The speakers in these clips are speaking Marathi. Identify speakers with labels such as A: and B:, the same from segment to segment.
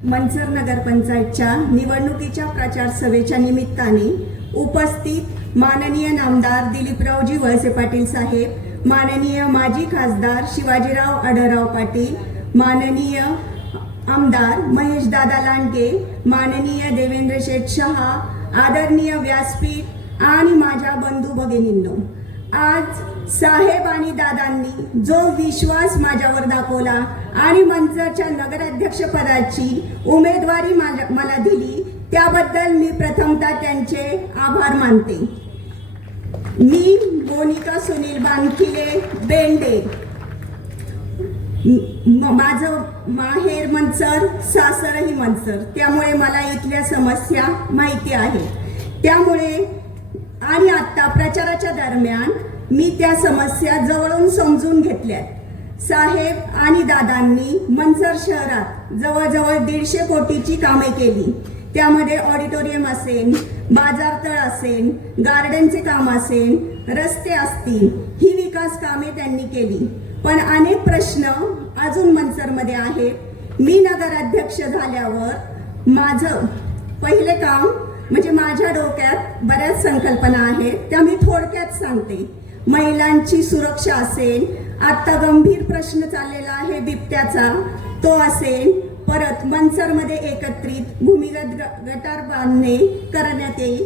A: मनसर नगरपंचायतच्या निवडणुकीच्या प्रचार सभेच्या निमित्ताने उपस्थित माननीय नामदार दिलीपरावजी वळसे पाटील साहेब माननीय माजी खासदार शिवाजीराव आढळराव पाटील माननीय आमदार महेशदादा लांडगे माननीय देवेंद्र शेठ शहा आदरणीय व्यासपीठ आणि माझ्या बंधू भगिनींनो आज साहेब आणि दादांनी जो विश्वास माझ्यावर दाखवला आणि मंचरच्या नगराध्यक्षपदाची उमेदवारी मला मला दिली त्याबद्दल मी प्रथमतः त्यांचे आभार मानते. मी मोनिका सुनील बांकिले बेंडे. माझं माहेर मनसर सासरही मनसर. त्यामुळे मला इथल्या समस्या माहिती आहे. त्यामुळे आणि आत्ता प्रचाराच्या दरम्यान मी त्या समस्या जवळून समजून घेतल्यात. साहेब आणि दादांनी मनसर शहरात जवळजवळ दीडशे कोटीची कामे केली. त्यामध्ये ऑडिटोरियम असेल बाजारतळ असेल गार्डनचे काम असेल रस्ते असतील ही विकास कामे त्यांनी केली. पण अनेक प्रश्न अजून मनसरमध्ये आहेत. मी नगराध्यक्ष झाल्यावर माझं पहिले काम म्हणजे माझ्या डोक्यात बऱ्याच संकल्पना आहेत त्या मी थोडक्यात सांगते. महिलांची सुरक्षा असेल आता गंभीर प्रश्न चाललेला आहे बिबट्याचा तो असेल परत मनसरमध्ये एकत्रित भूमिगत गटार बांधणे करण्यात येईल.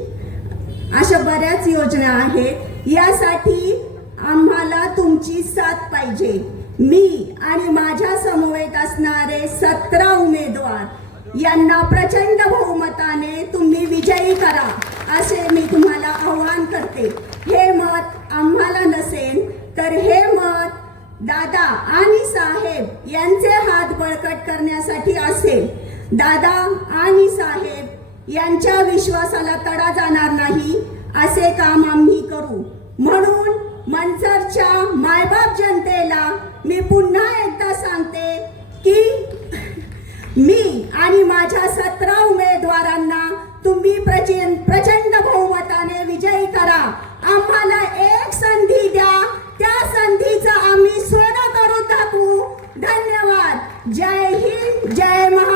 A: अशा बऱ्याच योजना आहेत. यासाठी आम्हाला तुमची साथ पाहिजे. मी आणि माझ्या समवेत असणारे सतरा उमेदवार यांना प्रचंड बहुमताने तुम्ही विजयी करा असे मी तुम्हाला आव्हान करते. हे मत आम्हाला नसेल तर हे मत दादा आणि साहेब यांचे हात बळकट करण्यासाठी असेल. दादा आणि साहेब यांच्या विश्वासाला तडा जाणार नाही असे काम आम्ही करू. म्हणून मनसरच्या मायबाप जनतेला मी पुन्हा एकदा मी आणि माझ्या सतरा उमेदवारांना तुम्ही प्रचंड प्रचंड बहुमताने विजयी करा. आम्हाला एक संधी द्या. त्या संधीचा आम्ही सोनं करून दाखवू धन्यवाद. जय हिंद जय महा